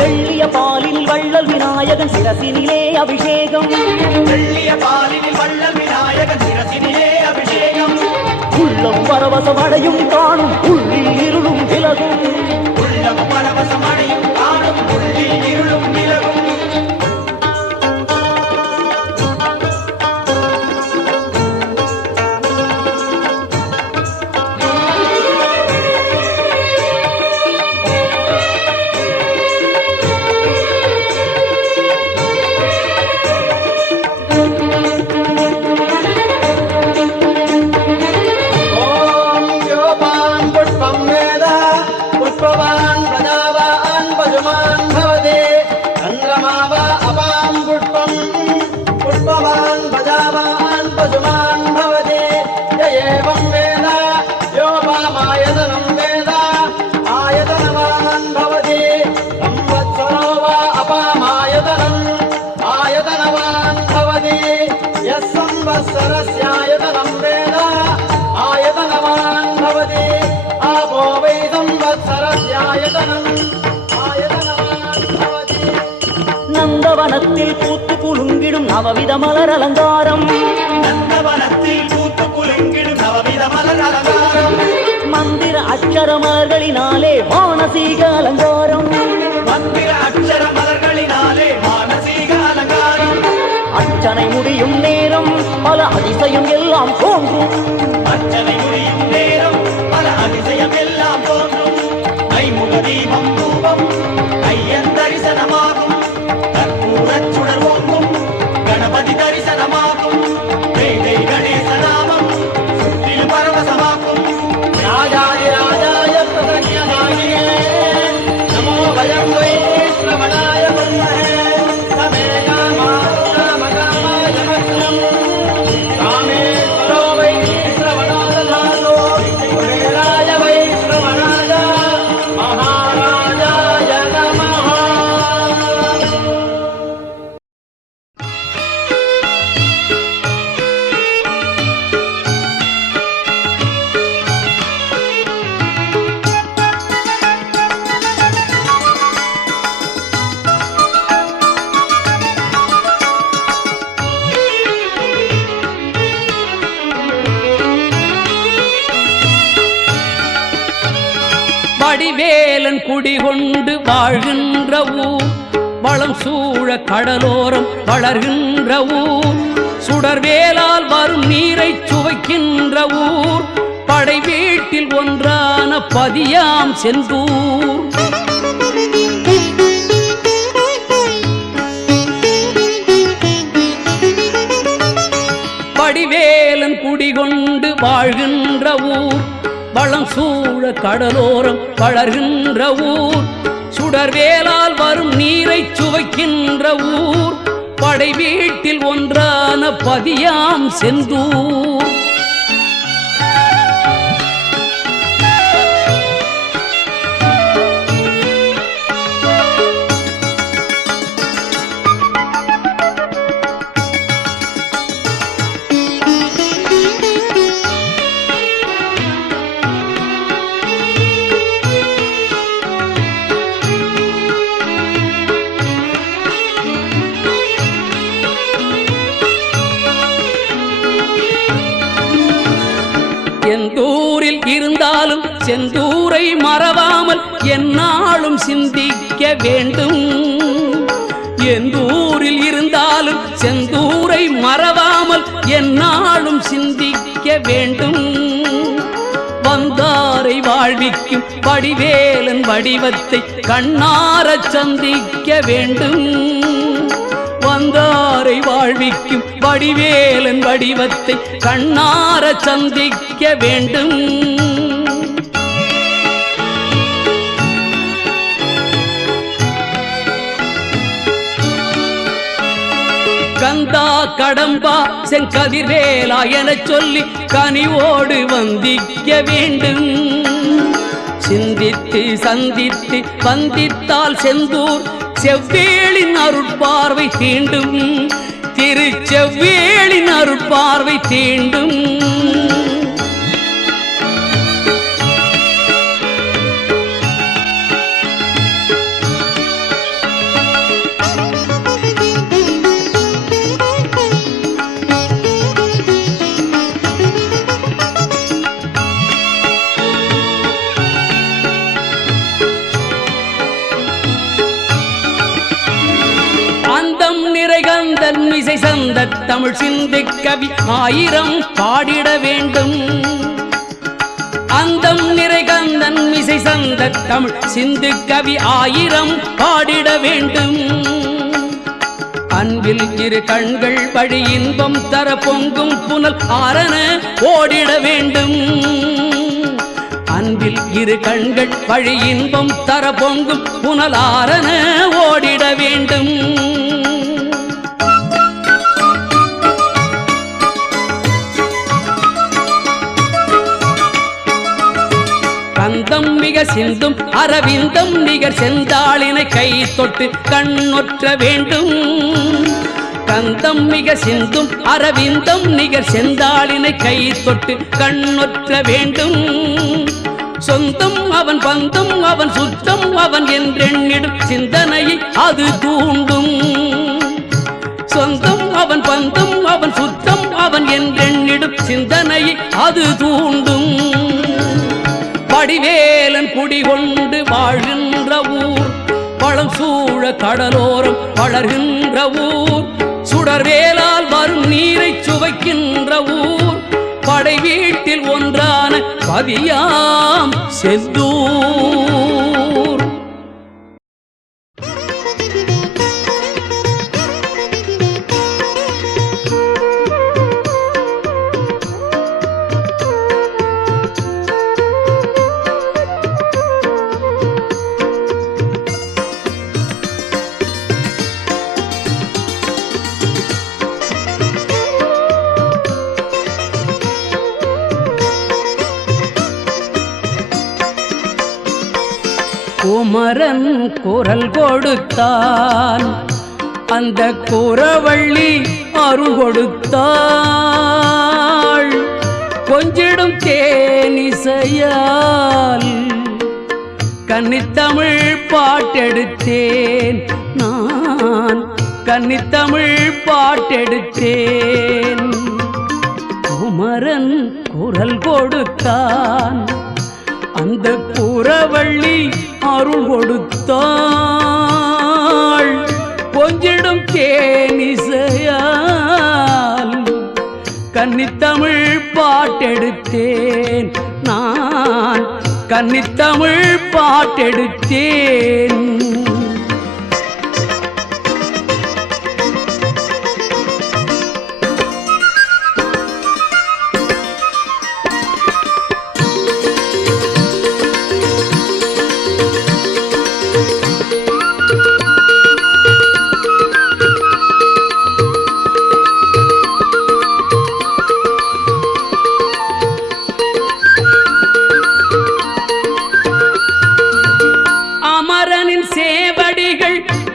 தெள்ளிய பாலில் வள்ளல் விநாயகன் சிரசினிலே அபிஷேகம் வெள்ளிய பாலில் வள்ளல் விநாயகன் சிரசினிலே அபிஷேகம் உள்ளம் பரவசமடையும் காணும் உள்ளில் இருளும் விலகும் உள்ளம் பரவசமடையும் நந்தவனத்தில் பூத்து குலுங்கிடும் நவவித மலர் அலங்காரம் நந்தவனத்தில் பூத்து குலுங்கிடும் நவவித மலர் அலங்காரம் மந்திர அக்ஷர மலர்களினாலே மானசீக அலங்காரம் மந்திர அக்ஷர மலர்களினாலே மானசீக அலங்காரம் அர்ச்சனை முடியும் நேரம் பல அதிசயம் எல்லாம் தோன்றும் அர்ச்சனை முடியும் நேரம் பல அதிசயம் எல்லாம் தோன்றும் ஐமுக தீபம் தூபம் ஐயன் தரிசனமாகும் கற்பூரச் சுடர் ஓங்கும் கணபதி தரிசனமாகும் வேதை கணேச நாமம் சுற்றிலும் பரவசமாக்கும் ராஜாதி ராஜாய பிரசன்யமாயினே நமோ வயம் வை ஸ்ரவணாய பத்மஹே சமே காமாய மத்ரம் காமேஸ்வரோ வை ஸ்ரவணாததாசோ குபேராய வை ஸ்ரவணாய மகாராஜாய நமः. வடிவேலன் குடிகொண்டு வாழ்கின்ற ஊர் வளம் சூழ கடலோரம் வளர்கின்ற ஊர் சுடர்வேலால் வரும் நீரை சுவைக்கின்ற ஊர் படை வீட்டில் ஒன்றான பதியாம் செந்தூர் வடிவேலன் குடிகொண்டு வாழ்கின்ற ஊர் வளம் சூழ கடலோரம் வளர்கின்ற ஊர் சுடர்வேலால் வரும் நீரை சுவைக்கின்ற ஊர் படை வீட்டில் ஒன்றான பதியாம் செந்தூர் எந்தூரில் இருந்தாலும் செந்தூரை மறவாமல் எந்நாளும் சிந்திக்க வேண்டும் எந்தூரில் இருந்தாலும் செந்தூரை மறவாமல் எந்நாளும் சிந்திக்க வேண்டும் வந்தாரை வாழ்விக்கும் வடிவேலன் வடிவத்தை கண்ணாரச் சந்திக்க வேண்டும் வந்தாரை வாழ்விக்கும் வடிவேலன் வடிவத்தை கண்ணாரச் சந்திக்க வேண்டும் கந்தா கடம்பா செங்கதிர்வேலா எனச் சொல்லி கனிவோடு வந்திக்க வேண்டும் சிந்தித்து சந்தித்து வந்தித்தால் செந்தூர் செவ்வேளின் அருட்பார்வை தீண்டும் திருச்செவ்வேளின் அருட்பார்வை தீண்டும் கந்தன் இசை சந்த தமிழ் சிந்து கவி ஆயிரம் பாடிட வேண்டும் அந்தம் நிறை கந்தன் இசை சந்த தமிழ் சிந்து கவி ஆயிரம் பாடிட வேண்டும் அன்பில் இரு கண்கள் வழி இன்பம் தர பொங்கும் புனல் ஆரண ஓடிட வேண்டும் அன்பில் இரு கண்கள் வழி இன்பம் தர பொங்கும் புனல் ஆரண ஓடிட வேண்டும் கந்தம் மிக சிந்தும் அரவிந்தம் நிகர் செந்தாளினை கை தொட்டு கண்ணொற்ற வேண்டும் கந்தம் மிக சிந்தும் அரவிந்தம் நிகர் செந்தாளினை கை தொட்டு கண்ணொற்ற வேண்டும் சொந்தம் அவன் பந்தம் அவன் சுத்தம் அவன் என்றெண்ணிடும் சிந்தனையை அது தூண்டும் சிந்தனையை அது தூண்டும். படிவேலன் குடிகொண்டு வாழ்கின்ற ஊர், பழம் சூழ கடலோரம் வளர்கின்ற ஊர், சுடர்வேலால் வரும் நீரை சுவைக்கின்ற ஊர், படை வீட்டில் ஒன்றான பதியாம் செந்தூர். குமரன் குரல் கொடுத்தான், அந்த குரவள்ளி அருள் கொடுத்தாள். கொஞ்சிடும் தேனிசையால் கன்னித்தமிழ் பாட்டெடுத்தேன் நான், கன்னித்தமிழ் பாட்டெடுத்தேன். குமரன் குரல் கொடுத்தான், அந்த குரவள்ளி அருள் கொடுத்தாள். கொஞ்சிடும் தேனிசையால் கன்னித்தமிழ் பாட்டெடுத்தேன் நான், கன்னித்தமிழ் பாட்டெடுத்தேன்.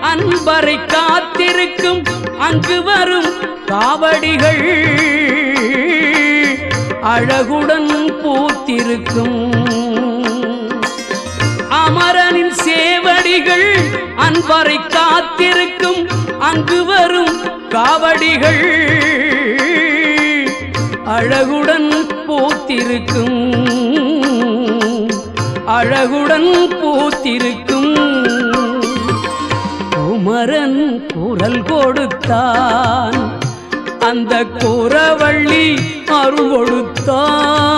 அன்பரை காத்திருக்கும் அங்கு வரும் காவடிகள், அழகுடன் பூத்திருக்கும் அமரனின் சேவடிகள். அன்பரை காத்திருக்கும் அங்கு வரும் காவடிகள், அழகுடன் பூத்திருக்கும், அழகுடன் பூத்திருக்கும். குமரன் குரல் கொடுத்தான், அந்த குரவள்ளி அருள் கொடுத்தாள்.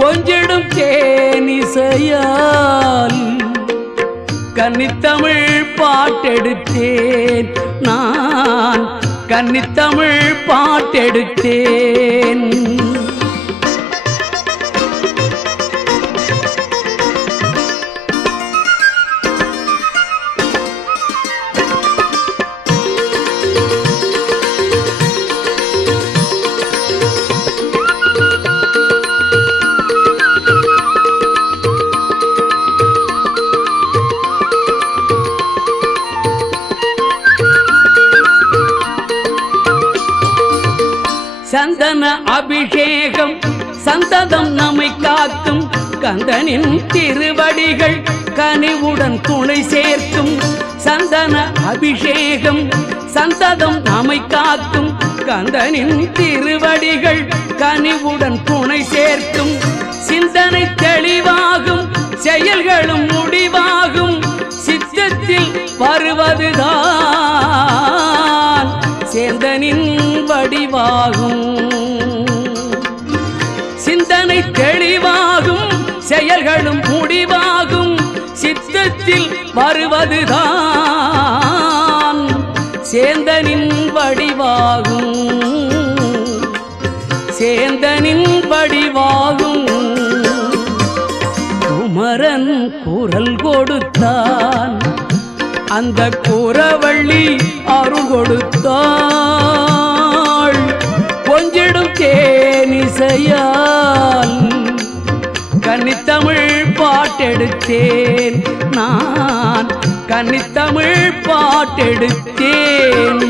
கொஞ்சிடும் தேனிசையால் கன்னித்தமிழ் பாட்டெடுத்தேன் நான், கன்னித்தமிழ் பாட்டெடுத்தேன். சந்தன அபிஷேகம் சந்ததம் நம்மை காக்கும், கந்தனின் திருவடிகள் கனிவுடன் துணை சேர்க்கும். சந்தன அபிஷேகம் சந்ததம் நம்மை காக்கும், கந்தனின் திருவடிகள் கனிவுடன் துணை சேர்க்கும். சிந்தனை தெளிவாகும், செயல்களும் முடிவாகும், சித்தத்தில் வருவதுதான் சேந்தனின் வடிவாகும். சிந்தனை தெளிவாகும், செயல்களும் முடிவாகும், சித்தத்தில் வருவதுதான் சேந்தனின் வடிவாகும், சேந்தனின் வடிவாகும். குமரன் குரல் கொடுத்தான், அந்த குரவள்ளி அருள் கொடுத்தாள். கொஞ்சிடும் தேனிசையால் கன்னித்தமிழ் பாட்டெடுத்தேன் நான், கன்னித்தமிழ் பாட்டெடுத்தேன்.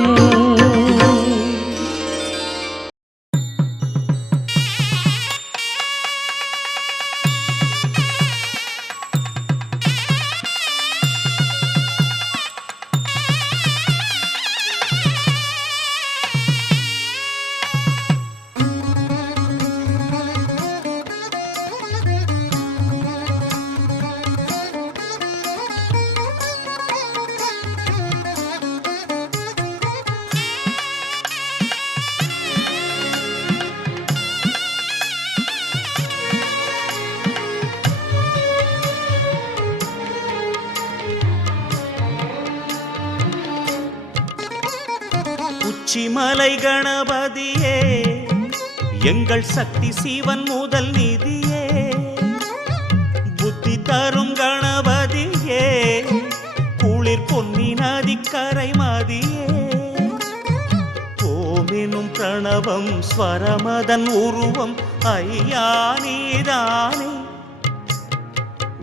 உச்சிமலை கணபதியே எங்கள் சக்தி சிவன் முதல் நிதியே புத்தி தரும் கணபதியே குளிர் பொன்னி நதிக்கரை மதியே ஓமெனும் பிரணவம் ஸ்வரமதன் உருவம் ஐயா நீதானே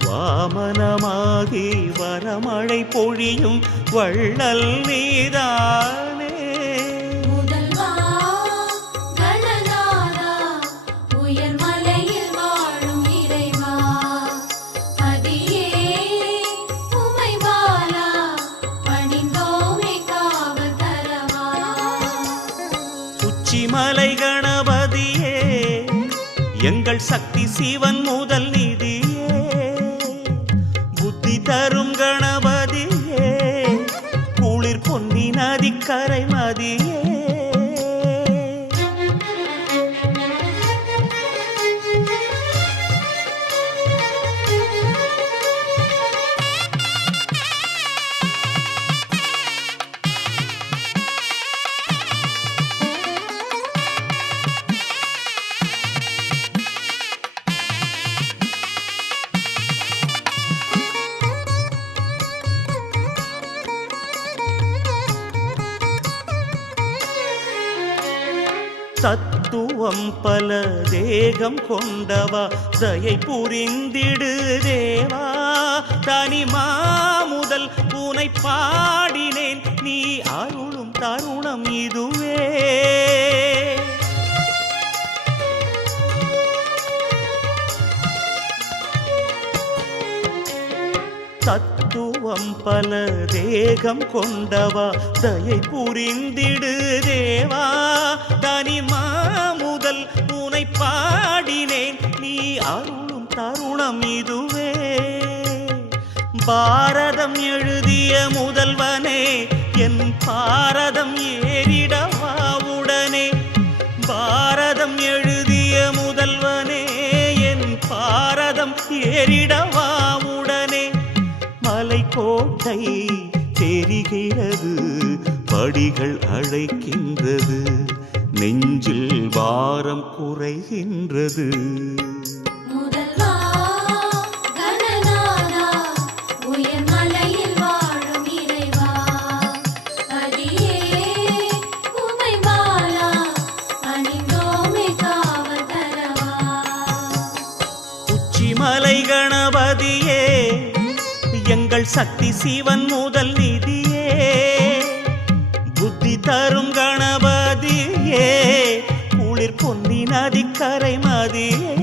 வாமனமாகி வரமழை பொழியும் வள்ளல் நீதானே முதல்வா கணநாதா உயர்மலையில் வாழும் இறைவா அதியே உமை பாலா பணிந்தோமை காவல் தரவா உச்சிமலை கணபதியே எங்கள் சக்தி சிவன் முதல் நிதியே புத்தி தரும் கணபதியே குளிர் பொன்னி நதிக்கரை மதியே தத்துவம் பல தேகம் கொண்டவா தயை புரிந்திடு தேவா தனிமா முதல் உனை பாடினேன் நீ அருளும் தருணம் இதுவே தத்துவம் பல தேகம் கொண்டவா தயை புரிந்திடு தேவா தனிமா முதல் உனை பாடினேன் நீ அருளும் தருணம் இதுவே பாரதம் எழுதிய முதல்வனே என் பாரதம் ஏறிடவா உடனே பாரதம் எழுதிய முதல்வனே என் பாரதம் ஏறிடவா உடனே மலைக்கோட்டை தெரிகிறது படிகள் அழைக்கின்றது நெஞ்சில் பாரம் குறைகின்றது முதல்வா கணநாதா உயர்மலையில் வாழும் இறைவா அதியே உமை பாலா பணிந்தோமை காவல் தரவா உச்சிமலை கணபதியே எங்கள் சக்தி சிவன் முதல் நிதியே புத்தி தரும் கணபதியே குளிர் பொன்னி நதிக்கரை மதியே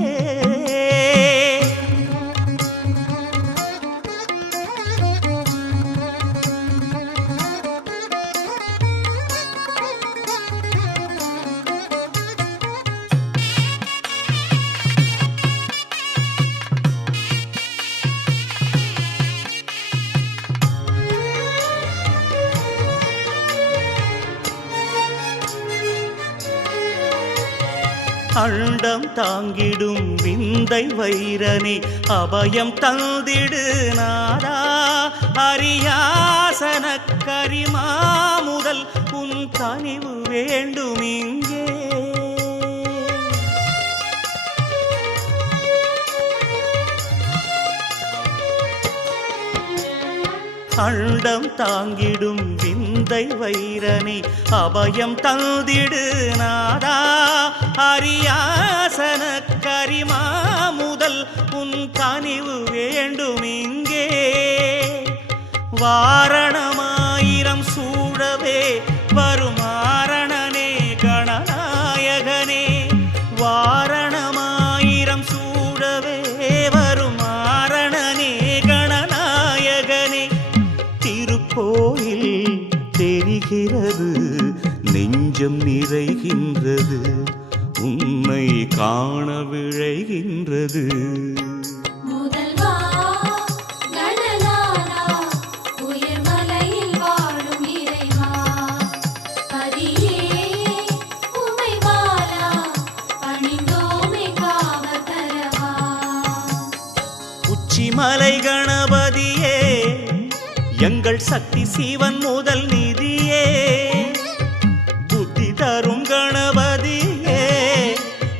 அண்டம் தாங்கிடும் விந்தை வைரனே அபயம் தந்திடு நாதா அரியாசன கரிமா முதல் உன் கனிவு வேண்டும் இங்கே அண்டம் தாங்கிடும் விந்தை வைரனே அபயம் தந்திடு நாதா அரியாசன கரிமா முதல் உன் கனிவு வேண்டும் இங்கே வாரணமாயிரம் சூழவே வரும் ஆரணனே கணநாயகனே வாரணமாயிரம் சூழவே வரும் ஆரணனே கணநாயகனே திருக்கோயில் தெரிகிறது நெஞ்சம் நிறைகின்றது உன்னை காண விழைகின்றது முதல்வா கணநாதா உயர்மலையில் வாழும் இறைவா அதியே உமை பாலா பணிந்தோமை காவல் தரவா உச்சிமலை கணபதியே எங்கள் சக்தி சிவன் முதல் நிதியே தரும் கணபதியே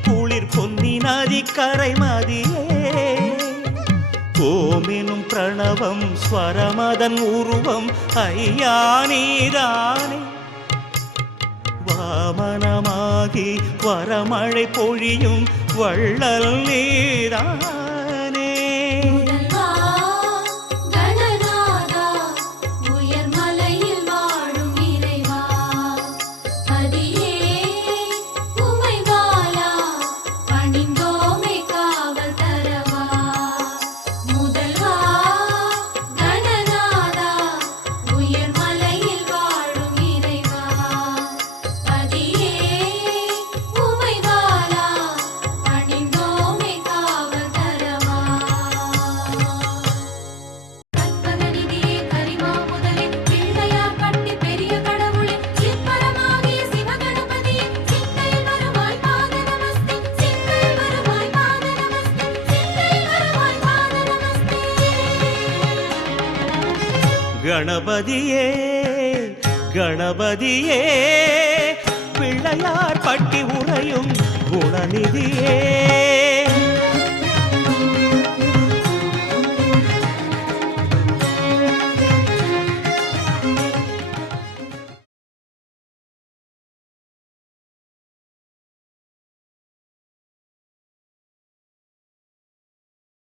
குளிர் பொன்னி நதி கரை மதியே ஓமெனும் பிரணவம் ஸ்வரமதன் உருவம் ஐயா நீதானே வாமனமாகி வரமழை பொழியும் வள்ளல் நீதானே முதல்வா கணநாதா உயர்மலையில் வாழும் இறைவா பதியே உமைவாலா பணிந்தோமை காவல் தரவா முதல்வா கணநாதா உயர்மலையில் வாழும் இறைவா பதியே உமைவாலா பணிந்தோமை காவல் தரவா கற்பகநிதியே கரிமா முதலே பிள்ளையார் பட்டி பெரிய கடவுளே சிற்பரமாகிய சிவகணபதியே சிந்தையில் வருவாய் பாத நமஸ்தே சிந்தையில் வருவாய் பாத நமஸ்தே சிந்தையில் வருவாய் பாத நமஸ்தே கணபதியே கணபதியே பிள்ளையார் பட்டி உறையும் குணநிதியே